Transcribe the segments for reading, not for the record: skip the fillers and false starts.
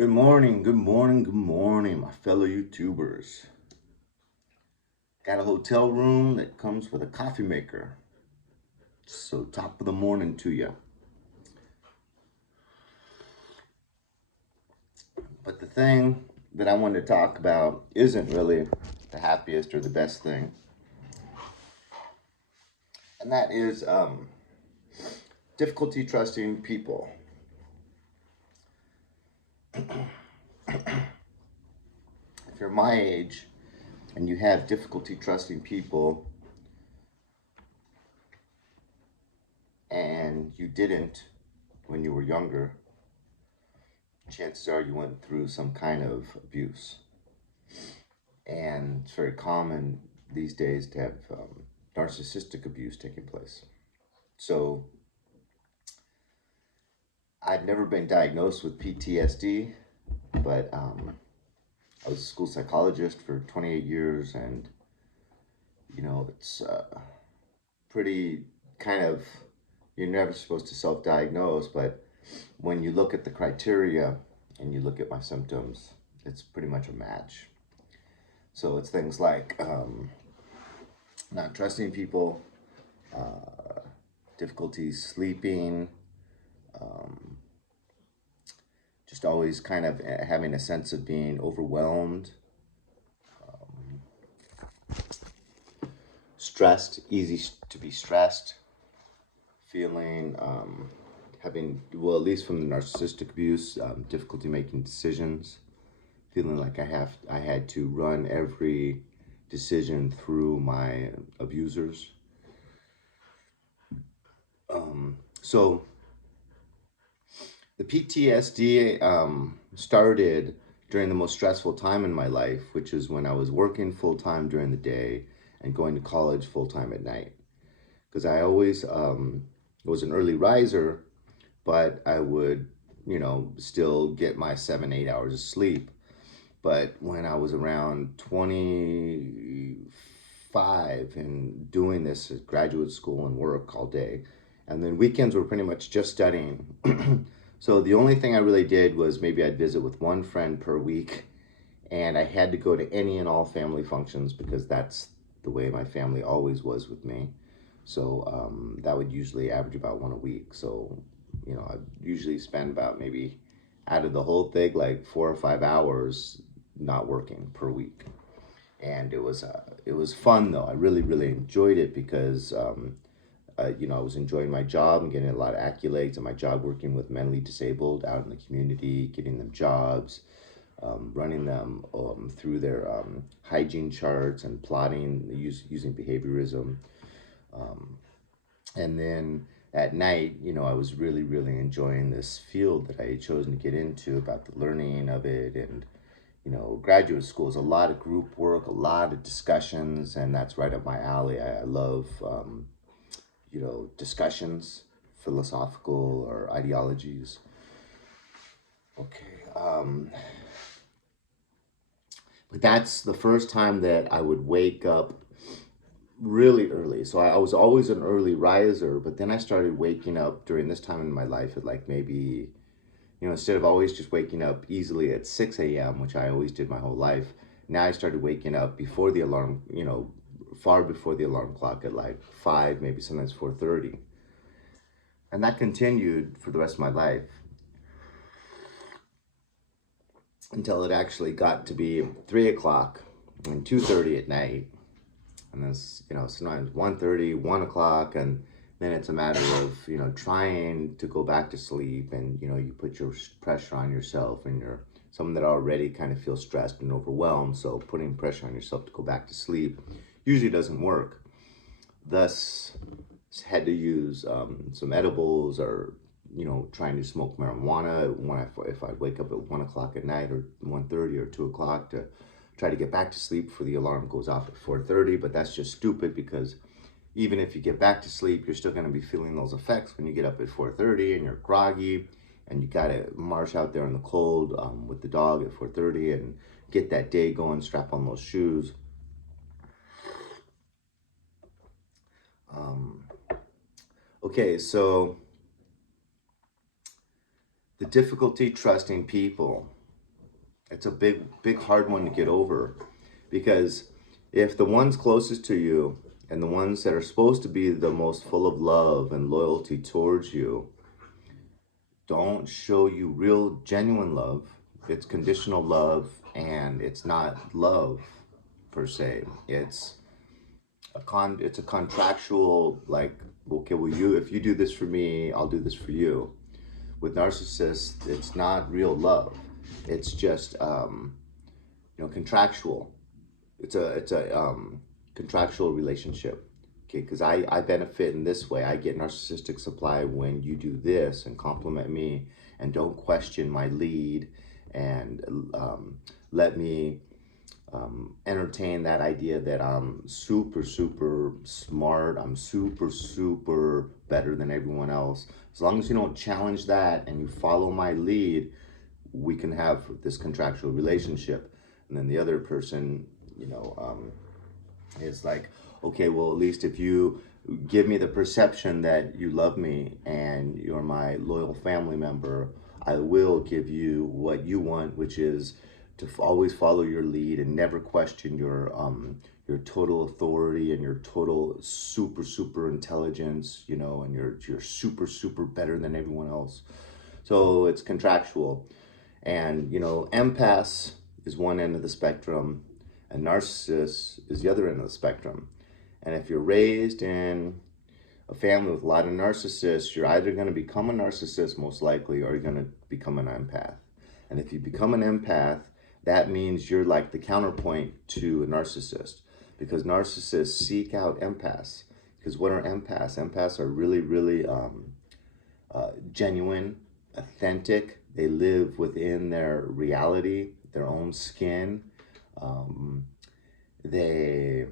Good morning, good morning, good morning, my fellow YouTubers. Got a hotel room that comes with a coffee maker. So, top of the morning to you. But the thing that I wanted to talk about isn't really the happiest or the best thing. And that is difficulty trusting people. If you're my age and you have difficulty trusting people and you didn't when you were younger, chances are you went through some kind of abuse. And it's very common these days to have narcissistic abuse taking place. So I've never been diagnosed with PTSD, but I was a school psychologist for 28 years, and it's pretty kind of, you're never supposed to self-diagnose, but when you look at the criteria and you look at my symptoms, it's pretty much a match. So it's things like not trusting people, difficulty sleeping, just always kind of having a sense of being overwhelmed, stressed, easy to be stressed, feeling, having, well, at least from the narcissistic abuse, difficulty making decisions, feeling like I had to run every decision through my abusers. So the PTSD started during the most stressful time in my life, which is when I was working full-time during the day and going to college full-time at night. Because I always was an early riser, but I would, still get my 7, 8 hours of sleep. But when I was around 25 and doing this at graduate school and work all day, and then weekends were pretty much just studying. So the only thing I really did was maybe I'd visit with one friend per week, and I had to go to any and all family functions because that's the way my family always was with me. So that would usually average about one a week. So, I'd usually spend about maybe out of the whole thing, like 4 or 5 hours not working per week. And it was fun though. I really, really enjoyed it because I was enjoying my job and getting a lot of accolades at my job, working with mentally disabled out in the community, getting them jobs, running them through their hygiene charts and plotting using behaviorism. And then at night, I was really, really enjoying this field that I had chosen to get into, about the learning of it. And graduate school is a lot of group work, a lot of discussions, and that's right up my alley. I love discussions, philosophical or ideologies. Okay. But that's the first time that I would wake up really early. So I was always an early riser, but then I started waking up during this time in my life at like maybe, instead of always just waking up easily at 6 a.m., which I always did my whole life, now I started waking up before the alarm, far before the alarm clock at like 5, maybe sometimes 4:30. And that continued for the rest of my life until it actually got to be 3 o'clock and 2:30 at night. And then, sometimes 1:30, 1 o'clock, and then it's a matter of, trying to go back to sleep, and, you put your pressure on yourself, and you're someone that already kind of feels stressed and overwhelmed, so putting pressure on yourself to go back to sleep usually doesn't work. Thus, had to use some edibles, or, trying to smoke marijuana if I wake up at 1 o'clock at night, or 1:30 or 2 o'clock, to try to get back to sleep before the alarm goes off at 4:30. But that's just stupid, because even if you get back to sleep, you're still going to be feeling those effects when you get up at 4:30 and you're groggy, and you got to march out there in the cold with the dog at 4:30 and get that day going, strap on those shoes. Okay, so the difficulty trusting people. It's a big hard one to get over, because if the ones closest to you and the ones that are supposed to be the most full of love and loyalty towards you don't show you real genuine love, it's conditional love, and it's not love per se. It's a contractual, like, okay, well, you, if you do this for me, I'll do this for you. With narcissists, it's not real love. It's just contractual. It's a contractual relationship. Okay, because I benefit in this way. I get narcissistic supply when you do this and compliment me and don't question my lead, and let me entertain that idea that I'm super smart, I'm super better than everyone else. As long as you don't challenge that and you follow my lead, we can have this contractual relationship. And then the other person, is like, okay, well, at least if you give me the perception that you love me and you're my loyal family member, I will give you what you want, which is to always follow your lead and never question your total authority and your total super intelligence, and you're super better than everyone else. So it's contractual. And empaths is one end of the spectrum, and narcissists is the other end of the spectrum. And if you're raised in a family with a lot of narcissists, you're either going to become a narcissist, most likely, or you're going to become an empath. And if you become an empath, that means you're like the counterpoint to a narcissist, because narcissists seek out empaths. Because what are empaths? Empaths are really genuine, authentic. They live within their reality, their own skin. They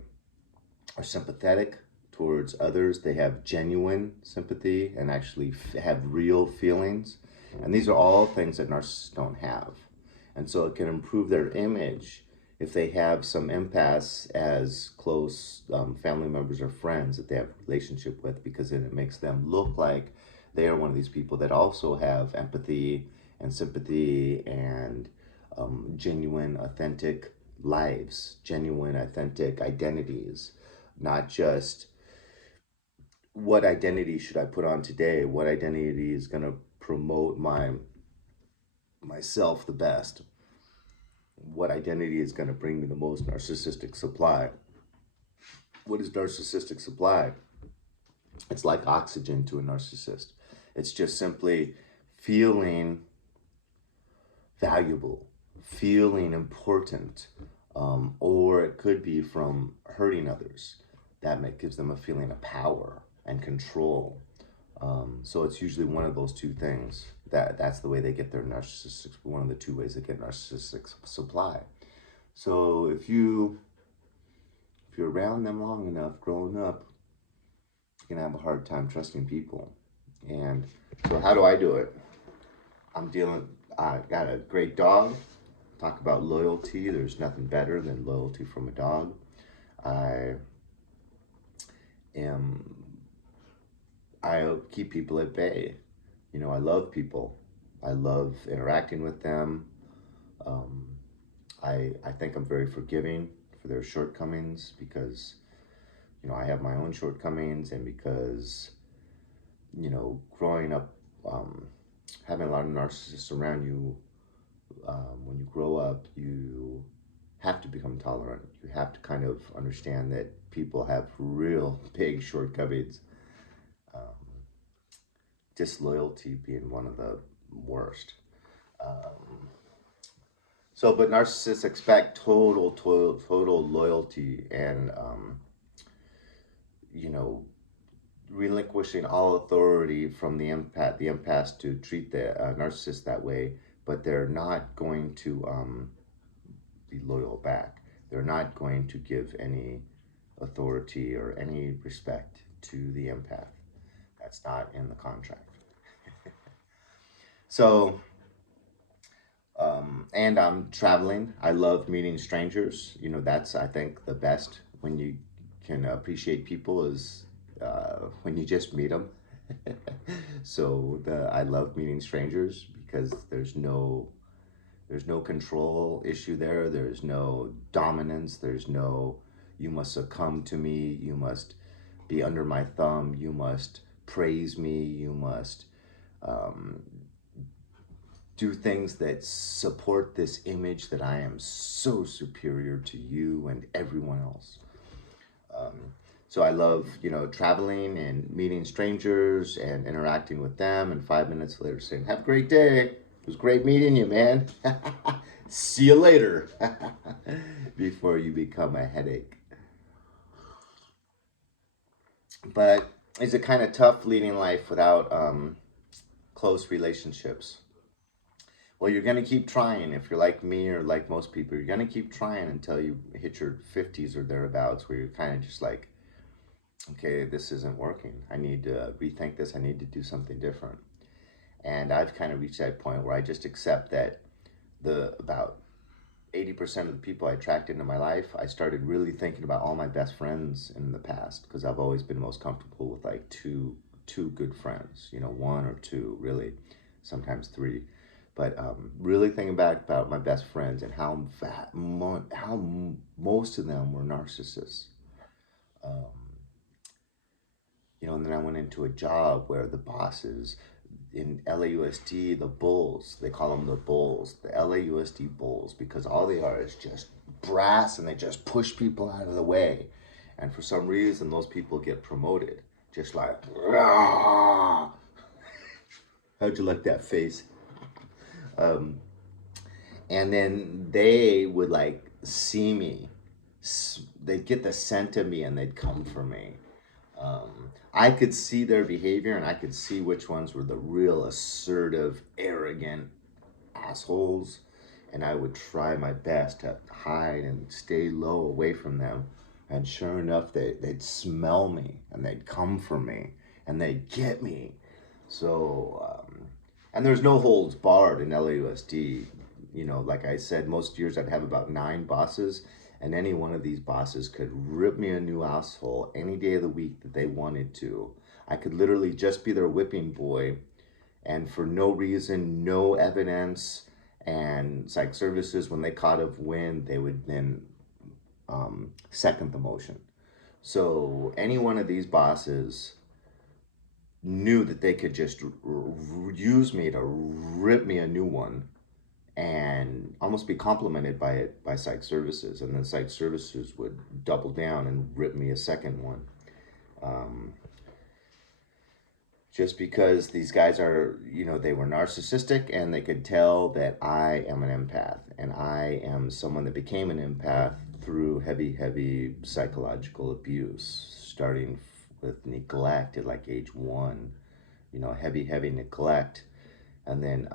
are sympathetic towards others. They have genuine sympathy and actually have real feelings. And these are all things that narcissists don't have. And so it can improve their image if they have some empaths as close family members or friends that they have a relationship with, because then it makes them look like they are one of these people that also have empathy and sympathy and genuine, authentic lives, genuine, authentic identities, not just what identity should I put on today, what identity is going to promote myself the best, what identity is going to bring me the most narcissistic supply. What is narcissistic supply? It's like oxygen to a narcissist. It's just simply feeling valuable, feeling important, or it could be from hurting others. That gives them a feeling of power and control. So it's usually one of those two things. That's the way they get their narcissistic. One of the two ways they get narcissistic supply. So if you're around them long enough, growing up, you're gonna have a hard time trusting people. And so how do I do it? I got a great dog. Talk about loyalty. There's nothing better than loyalty from a dog. I am I keep people at bay. I love people. I love interacting with them. Um, I think I'm very forgiving for their shortcomings, because I have my own shortcomings, and because growing up, having a lot of narcissists around you, when you grow up, you have to become tolerant. You have to kind of understand that people have real big shortcomings. Disloyalty being one of the worst. Um, but narcissists expect total loyalty, and you know, relinquishing all authority from the empath to treat the narcissist that way. But they're not going to be loyal back. They're not going to give any authority or any respect to the empath. That's not in the contract. So, and I'm traveling. I love meeting strangers. That's, I think, the best when you can appreciate people is when you just meet them. So I love meeting strangers because there's no There's no control issue there. There's no dominance. There's no, you must succumb to me. You must be under my thumb. You must praise me. You must um, do things that support this image that I am so superior to you and everyone else. Um, so I love, traveling and meeting strangers and interacting with them, and 5 minutes later saying, "Have a great day. It was great meeting you, man. See you later." Before you become a headache. But is it kind of tough leading life without close relationships? Well, you're going to keep trying. If you're like me or like most people, you're going to keep trying until you hit your 50s or thereabouts, where you're kind of just like, okay, this isn't working. I need to rethink this. I need to do something different. And I've kind of reached that point where I just accept that the about 80% of the people I attract into my life, I started really thinking about all my best friends in the past, because I've always been most comfortable with like two good friends, one or two, really, sometimes three. But really thinking back about my best friends and how most of them were narcissists. Um, and then I went into a job where the bosses in LAUSD, the bulls, they call them the bulls, the LAUSD bulls, because all they are is just brass, and they just push people out of the way. And for some reason, those people get promoted. Just like, "Rah!" How'd you like that face? Um, and then they would like see me. They'd get the scent of me and they'd come for me. I could see their behavior, and I could see which ones were the real assertive, arrogant assholes. And I would try my best to hide and stay low away from them. And sure enough, they'd smell me and they'd come for me and they'd get me. So, and there's no holds barred in LAUSD. Like I said, most years I'd have about 9 bosses, and any one of these bosses could rip me a new asshole any day of the week that they wanted to. I could literally just be their whipping boy, and for no reason, no evidence, and psych services, when they caught of wind, they would then second the motion. So any one of these bosses knew that they could just use me to rip me a new one and almost be complimented by it by psych services, and then psych services would double down and rip me a second one. Um, just because these guys are, they were narcissistic, and they could tell that I am an empath, and I am someone that became an empath through heavy psychological abuse, starting with neglect at like age 1, heavy neglect. And then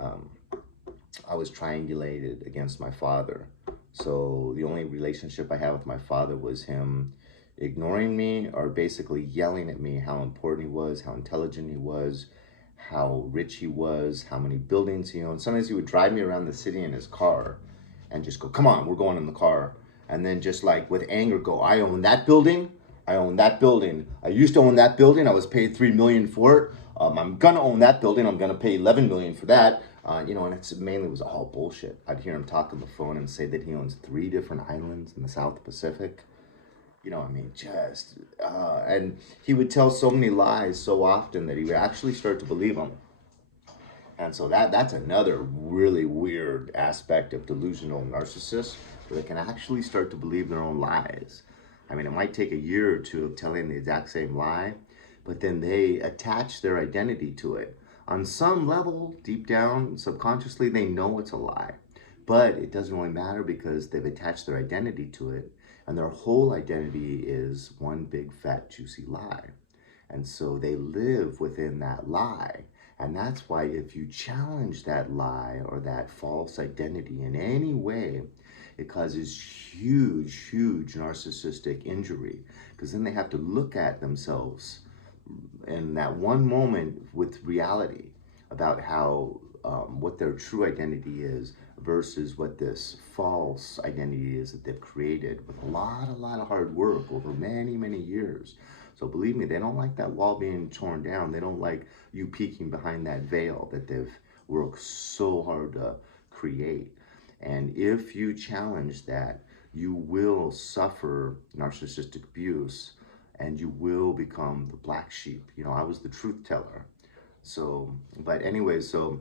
I was triangulated against my father. So the only relationship I had with my father was him ignoring me, or basically yelling at me how important he was, how intelligent he was, how rich he was, how many buildings he owned. Sometimes he would drive me around the city in his car and just go, "Come on, we're going in the car." And then just like with anger go, "I own that building. I own that building. I used to own that building. I was paid $3 million for it. I'm gonna own that building. I'm gonna pay $11 million for that." And it's mainly was all bullshit. I'd hear him talk on the phone and say that he owns 3 different islands in the South Pacific. And he would tell so many lies so often that he would actually start to believe them. And so that's another really weird aspect of delusional narcissists, where they can actually start to believe their own lies. I mean, it might take a year or two of telling the exact same lie, but then they attach their identity to it. On some level, deep down, subconsciously, they know it's a lie. But it doesn't really matter, because they've attached their identity to it, and their whole identity is one big, fat, juicy lie. And so they live within that lie. And that's why if you challenge that lie or that false identity in any way, it causes huge narcissistic injury. Because then they have to look at themselves in that one moment with reality about how what their true identity is versus what this false identity is that they've created with a lot of hard work over many years. So believe me, they don't like that wall being torn down. They don't like you peeking behind that veil that they've worked so hard to create. And if you challenge that, you will suffer narcissistic abuse and you will become the black sheep. You know, I was the truth teller. So, but anyway, so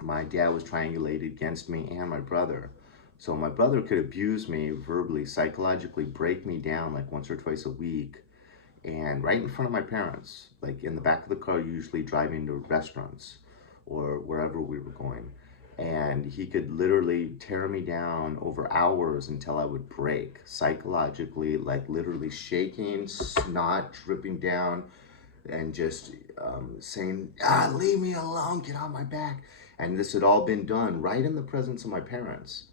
my dad was triangulated against me and my brother. So my brother could abuse me verbally, psychologically, break me down like once or twice a week, and right in front of my parents, like in the back of the car, usually driving to restaurants or wherever we were going. And he could literally tear me down over hours until I would break psychologically, like literally shaking, snot dripping down, and just saying, leave me alone, get on my back. And this had all been done right in the presence of my parents.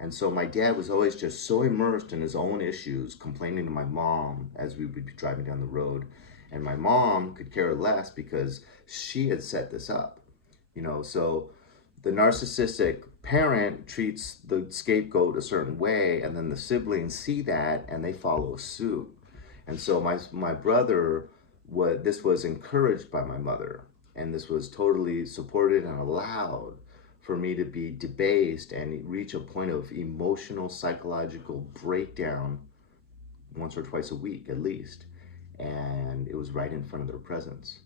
And so my dad was always just so immersed in his own issues, complaining to my mom as we would be driving down the road. And my mom could care less because she had set this up, you know. So the narcissistic parent treats the scapegoat a certain way, and then the siblings see that and they follow suit. And so my brother, this was encouraged by my mother, and this was totally supported and allowed for me to be debased and reach a point of emotional, psychological breakdown once or twice a week at least. And it was right in front of their presence.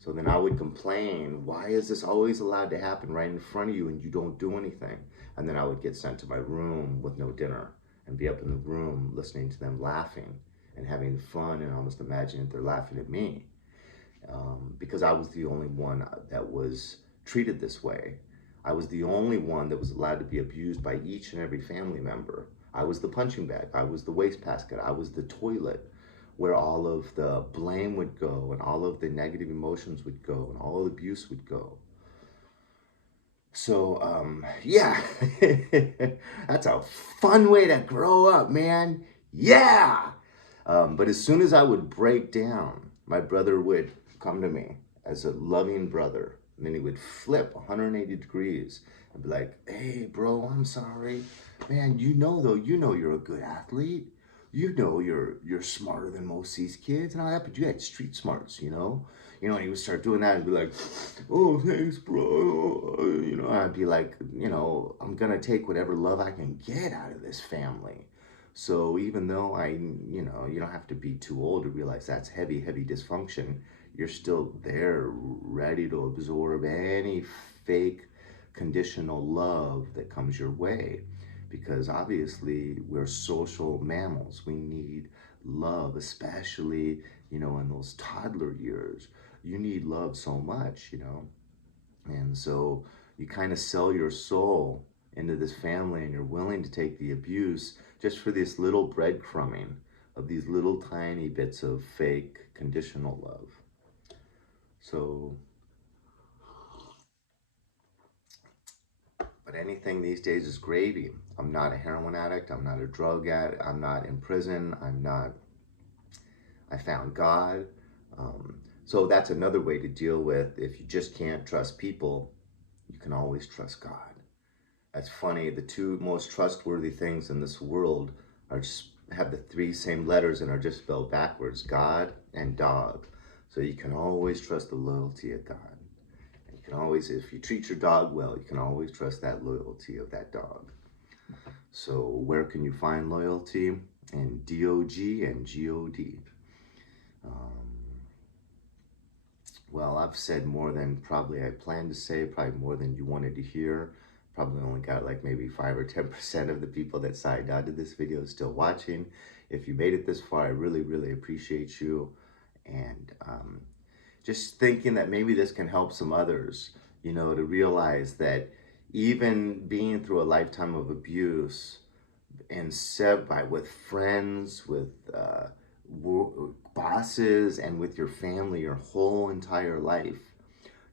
So then I would complain, why is this always allowed to happen right in front of you and you don't do anything? And then I would get sent to my room with no dinner and be up in the room listening to them laughing and having fun and almost imagining they're laughing at me. Because I was the only one that was treated this way. I was the only one that was allowed to be abused by each and every family member. I was the punching bag, I was the wastebasket, I was the toilet where all of the blame would go and all of the negative emotions would go and all the abuse would go. So, yeah, that's a fun way to grow up, man. Yeah. But as soon as I would break down, my brother would come to me as a loving brother. And then he would flip 180 degrees and be like, hey, bro, I'm sorry. Man, you know you're a good athlete. You know you're smarter than most of these kids and all that, but you had street smarts, you know? You know, and he would start doing that and be like, oh, thanks, bro. You know, I'd be like, you know, I'm going to take whatever love I can get out of this family. So even though you know, you don't have to be too old to realize that's heavy, heavy dysfunction, you're still there ready to absorb any fake conditional love that comes your way. Because obviously we're social mammals. We need love, especially, you know, in those toddler years. You need love so much, you know. And so you kind of sell your soul into this family and you're willing to take the abuse just for this little breadcrumbing of these little tiny bits of fake conditional love. So, but anything these days is gravy. I'm not a heroin addict. I'm not a drug addict. I'm not in prison. I found God. So that's another way to deal with if you just can't trust people, you can always trust God. That's funny. The two most trustworthy things in this world are just have the three same letters and are just spelled backwards: God and dog. So you can always trust the loyalty of God. And you can always, if you treat your dog well, you can always trust that loyalty of that dog. So where can you find loyalty? In DOG and GOD. Well, I've said more than probably I planned to say, probably more than you wanted to hear. Probably only got like maybe 5 or 10% of the people that signed on to this video still watching. If you made it this far, I really, really appreciate you. And just thinking that maybe this can help some others, you know, to realize that even being through a lifetime of abuse and with friends, with bosses, and with your family, your whole entire life,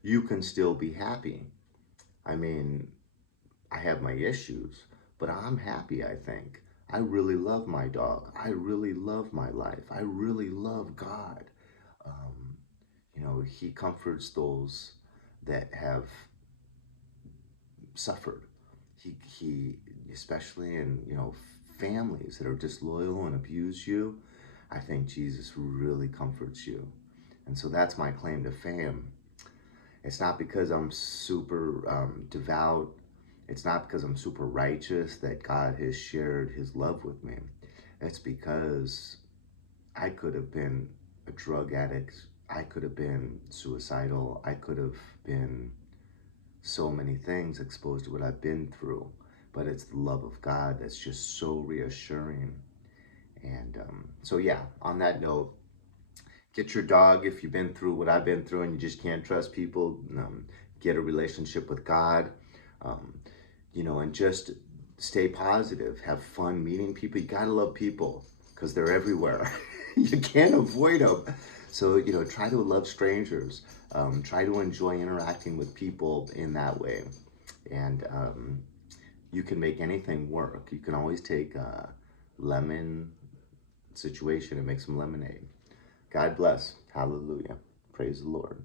you can still be happy. I mean, I have my issues, but I'm happy, I think. I really love my dog. I really love my life. I really love God. You know, he comforts those that have suffered. He especially in, you know, families that are disloyal and abuse you, I think Jesus really comforts you. And so that's my claim to fame. It's not because I'm super devout. It's not because I'm super righteous that God has shared his love with me. It's because I could have been a drug addict. I could have been suicidal. I could have been so many things exposed to what I've been through. But it's the love of God that's just so reassuring. And so, yeah, on that note, get your dog if you've been through what I've been through and you just can't trust people. Get a relationship with God, and just stay positive. Have fun meeting people. You gotta love people because they're everywhere. You can't avoid them. So, try to love strangers. Try to enjoy interacting with people in that way. And you can make anything work. You can always take a lemon situation and make some lemonade. God bless. Hallelujah. Praise the Lord.